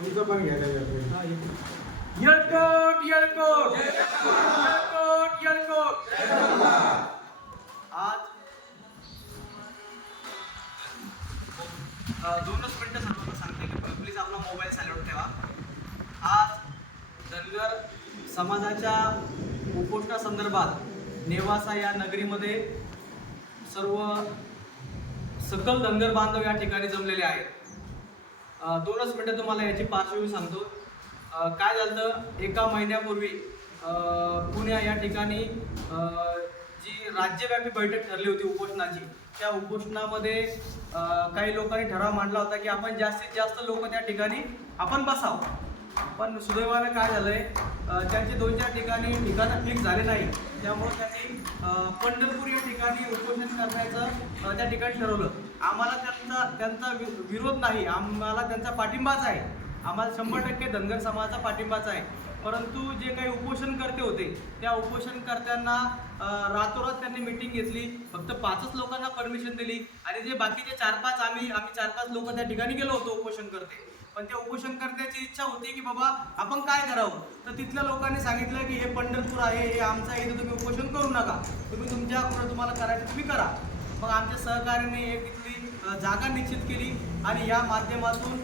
तुमचं पण घ्यायला. येळकोट येळकोट येळकोट येळकोट आज अ, दोनच मिनिटं सर्वांना सांगते की प्लीज आपला मोबाईल सायलेंट ठेवा. आज धनगर समाजाच्या उपोषणासंदर्भात नेवासा या नगरीमध्ये सर्व सकल धनगर बांधव या ठिकाणी जमलेले आहेत. दोनच मिनटं तुम्हाला याची पार्श्वभूमी सांगतो. काय झालं एका महिन्यापूर्वी पुण्या या ठिकाणी जी राज्यव्यापी बैठक ठरली होती उपोषणाची त्या उपोषणामध्ये काही लोकांनी ठराव मांडला होता की आपण जास्तीत जास्त लोक त्या ठिकाणी आपण बसावं. पण सुदैवानं काय झालंय त्यांचे दोन चार ठिकाणी ठिकाणं फिक्स झाले नाही. त्यामुळे त्यांनी पंढरपूर या ठिकाणी उपोषण करण्याचं त्या ठिकाणी ठरवलं. आम्हाला त्यांचा त्यांचा वि- विरोध नाही. आम्हाला त्यांचा पाठिंबाच आहे. आम्हाला शंभर टक्के धनगर समाजाचा पाठिंबाच आहे. परंतु जे काही उपोषणकर्ते होते त्या उपोषणकर्त्यांना रातोरात त्यांनी मिटिंग घेतली. फक्त पाचच लोकांना परमिशन दिली. आणि जे बाकीचे चार पाच आम्ही आम्ही चार पाच लोक त्या ठिकाणी गेलो होतो उपोषणकर्ते. पण त्या उपोषणकर्त्याची इच्छा होती की बाबा आपण काय करावं? तर तिथल्या लोकांनी सांगितलं की हे पंढरपूर आहे हे आमचं आहे तुम्ही उपोषण करू नका. तुम्ही तुमच्या कुठं तुम्हाला करायचं तुम्ही करा. मग आमच्या सहकार्याने एक इथली जागा निश्चित केली आणि या माध्यमातून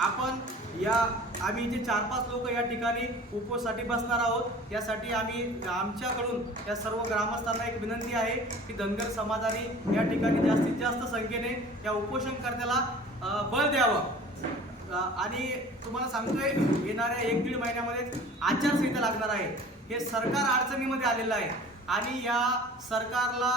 आपण या आम्ही इथे चार पाच लोक या ठिकाणी उपोसाठी बसणार आहोत. यासाठी आम्ही आमच्याकडून या सर्व ग्रामस्थांना एक विनंती आहे की धनगर समाजाने या ठिकाणी जास्तीत जास्त संख्येने या उपोषणकर्त्याला बळ द्यावं. आणि तुम्हाला सांगतोय येणाऱ्या एक दीड महिन्यामध्ये आचारसंहिता लागणार आहे. हे सरकार अडचणीमध्ये आलेलं आहे. आणि या सरकारला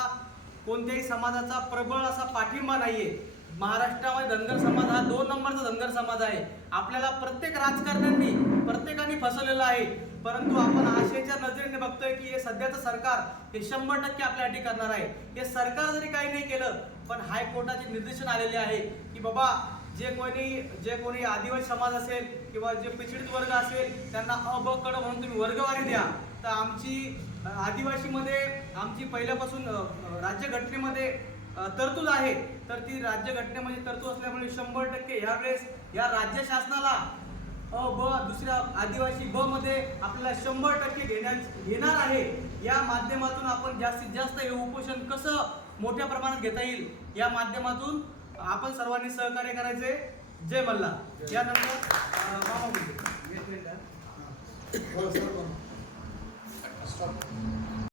कोणत्याही समाजाचा प्रबळ असा पाठिंबा नाहीये. महाराष्ट्रामध्ये धनगर समाज हा दोन नंबरचा धनगर समाज आहे. आपल्याला प्रत्येक राजकारण्यांनी प्रत्येकाने फसवलेलं आहे. परंतु आपण आशेच्या नजरेने बघतोय की हे सध्याचं सरकार हे शंभर टक्के आपल्यासाठी करणार आहे. हे सरकार जरी काही नाही केलं पण हायकोर्टाचे निर्देशन आलेले आहे की बाबा जे कोणी जे कोणी आदिवासी समाज असेल किंवा जे पिछडीत वर्ग असेल त्यांना अ कड म्हणून तुम्ही वर्गवारी द्या. तर आमची आदिवासीमध्ये आमची पहिल्यापासून राज्यघटनेमध्ये तरतूद आहे. तर ती राज्यघटनेमध्ये तरतूद असल्यामुळे शंभर टक्के ह्यावेळेस या राज्य शासनाला अ ब दुसऱ्या आदिवासी ब मध्ये आपल्याला शंभर टक्के घेण्या घेणार आहे. या माध्यमातून आपण जास्तीत जास्त हे उपोषण कसं मोठ्या प्रमाणात घेता येईल? या माध्यमातून आपण सर्वांनी सहकार्य करायचे. जय मल्ला यानंतर मामा बोलते.